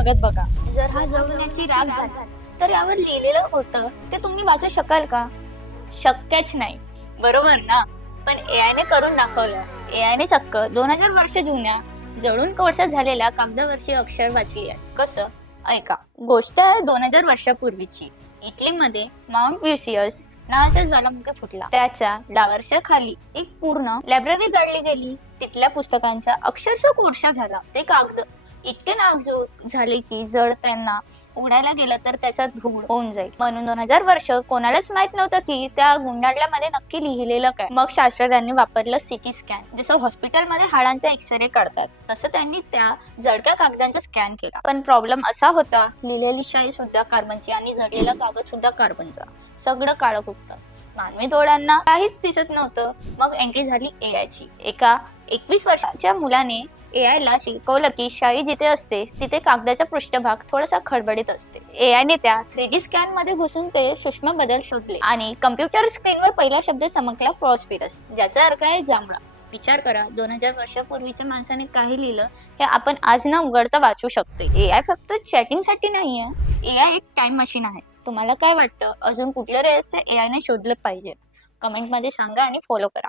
कागद बघा. जर हा जळून राग झाला तर यावर लिहिलेलं होतं ते तुम्ही वाचू शकाल का? शक्यच नाही, बरोबर ना? पण एआय ने करून दाखवलं. एआय ने चक्क 2000 वर्ष जुन्या जळून कोळसा झालेल्या कागदावरची अक्षर वाचली आहे. कसं? ऐका. गोष्ट आहे 2000 वर्षापूर्वीची. इटलीमध्ये माउंट व्हिसियस नावाचा ज्वालामुखी फुटला. त्याच्या डाव्या खाली एक पूर्ण लायब्ररी गाडली गेली. तिथल्या पुस्तकांचा अक्षरशः कोळसा झाला. ते कागद इतके नाजूक झाले की जर त्यांना उडायला गेलं तर त्याचा धूळ होऊन जाईल. म्हणून 2000 वर्ष कोणालाच माहित नव्हतं की त्या गुंडाळल्यामध्ये नक्की लिहिलेलं काय. मग शास्त्रज्ञांनी वापरलं सिटी स्कॅन. जसं हॉस्पिटलमध्ये हाडांचा एक्सरे काढतात तसं त्यांनी त्या जळक्या कागदांचा स्कॅन केला. पण प्रॉब्लेम असा होता, लिहिलेली शाई सुद्धा कार्बनची आणि जळलेला कागद सुद्धा कार्बनचा. सगळं काळं कुठलं. मानवी डोळ्यांना काहीच दिसत नव्हतं. मग एंट्री झाली एआयची. एका 21 वर्षाच्या मुलाने एआय ला शिकवलं की शाई जिथे असते तिथे कागदाचा पृष्ठभाग थोडासा खडबडीत असते. एआय ने त्या 3D स्कॅन मध्ये घुसून ते सूक्ष्म बदल शोधले आणि कम्प्युटर स्क्रीनवर पहिला शब्द चमकला, प्रॉस्पिरस, ज्याचा अर्थ आहे जांभळा. विचार करा, 2000 वर्षापूर्वीच्या माणसाने काही लिहिलं हे आपण आज न उघडता वाचू शकते. एआय फक्त चॅटिंग साठी नाहीये, एआय एक टाइम मशीन आहे. तुम्हाला काय वाटतं, अजून कुठलं रहस्य एआय ने शोधलं पाहिजे? कमेंट मध्ये सांगा आणि फॉलो करा.